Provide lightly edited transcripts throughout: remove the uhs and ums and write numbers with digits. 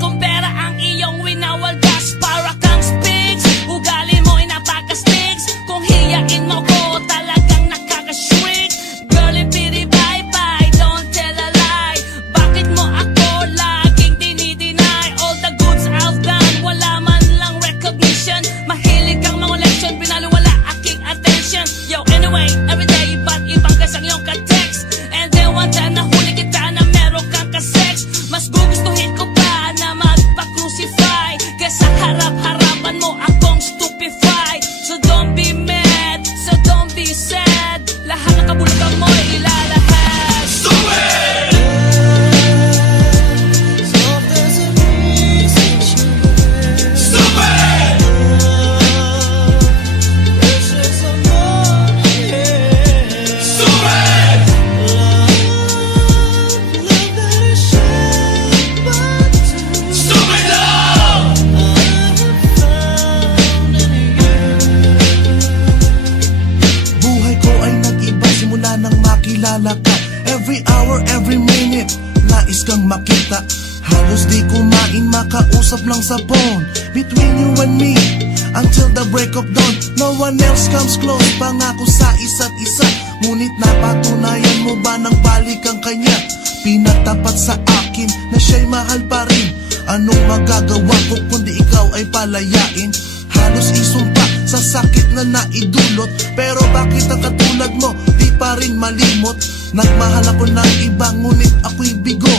kong pera ang iyong winawaldas. Para kang Sphinx, ugali mo'y napaka-sticks. Kung hiyain mo ko, talagang nakaka-shrink. Girlie, pity, bye-bye, don't tell a lie. Bakit mo ako laging dinideny? All the goods I've done, wala man lang recognition. Mahilig kang mga leksyon, pinaliwala aking attention. Yo, anyway, everyday, ba't ibang kasang iyong ka-text? And then one time nahuli kita na meron kang ka-sex. Mas gugustuhin ko pa na magpa-crucify kesa harap-harapan mo akong stupefy. So don't be mad, so don't be sad. Lahat ng kabulukan mo ilalahad. Stupid! Every hour, every minute, nais kang makita. Halos di kumain, makausap lang sa phone. Between you and me, until the break of dawn. No one else comes close, pangako sa isa't isa. Ngunit napatunayan mo ba nang balik ang kanya? Pinatapat sa akin na siya'y mahal pa rin. Anong magagawa ko kundi ikaw ay palayain? Halos isumpa sa sakit na naidulot. Pero bakit ang katulad mo di pa rin malimot? Nagmahal ako ng iba ngunit ako'y bigo.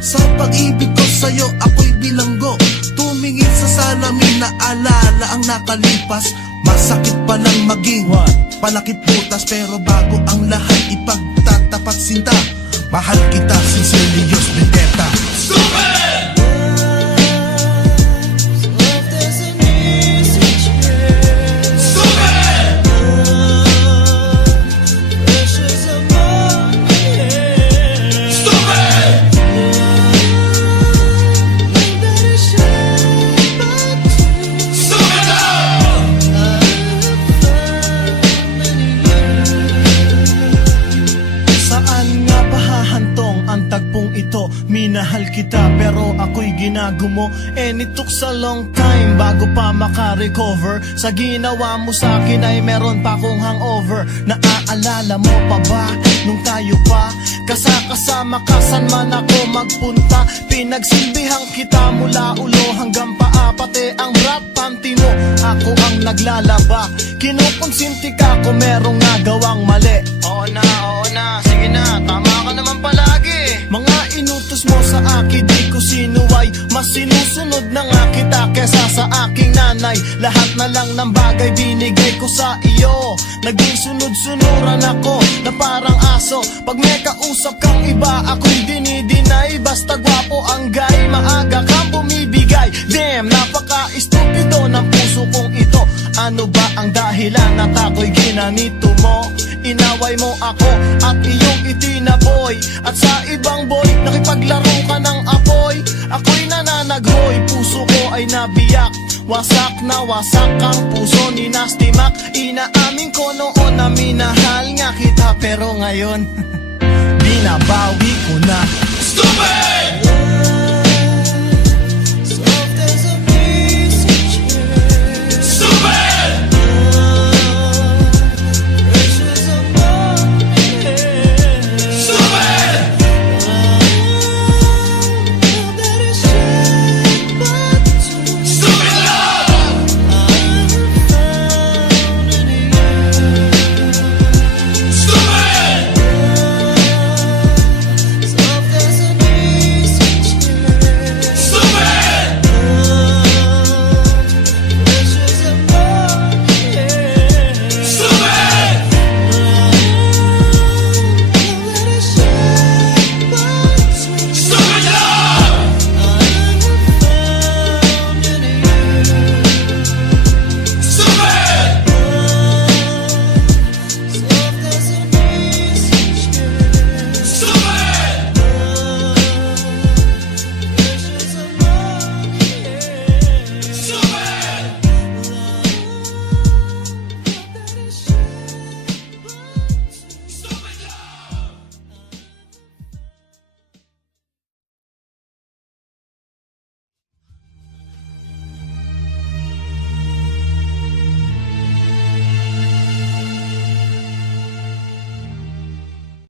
Sa pag-ibig ko sa'yo ako'y bilanggo. Tumingin sa salamin na alala ang nakalipas. Masakit palang maging palakit butas. Pero bago ang lahat ipagtatapat sinta. Mahal kita, sincerely yours, Vendetta. Stupid! Minahal kita pero ako'y ginagumo. And it took a long time bago pa makarecover. Sa ginawa mo sa'kin ay meron pa akong hangover. Naaalala mo pa ba nung tayo pa kasama ka saan man ako magpunta? Pinagsilbihan kita mula ulo hanggang paa. Pati ang rap panty mo ako ang naglalaba. Kinukonsinti ka kung merong nagawang mali. Oo na, sige na, tama ka naman palagi. Mga inutos mo sa akin di ko sinuway. Mas sinusunod na nga kita kesa sa aking nanay. Lahat na lang ng bagay binigay ko sa iyo. Naging sunod-sunuran ako na parang aso. Pag may kausap kang iba ako'y dinidinay. Basta gwapo ang guy, maaga kang bumibigay. Damn, napaka-estupido ng puso kong ito. Ano ba ang dahilan at ako'y ginanito mo? Inaway mo ako at iyong itinaboy. At sa ibang boy, nakipaglaro ka ng apoy. Ako'y nananaghoy, puso ko ay nabiyak. Wasak na wasak ang puso ni Nasty Mac. Inaamin ko noon na minahal nga kita. Pero ngayon, binabawi ko na. Stupid!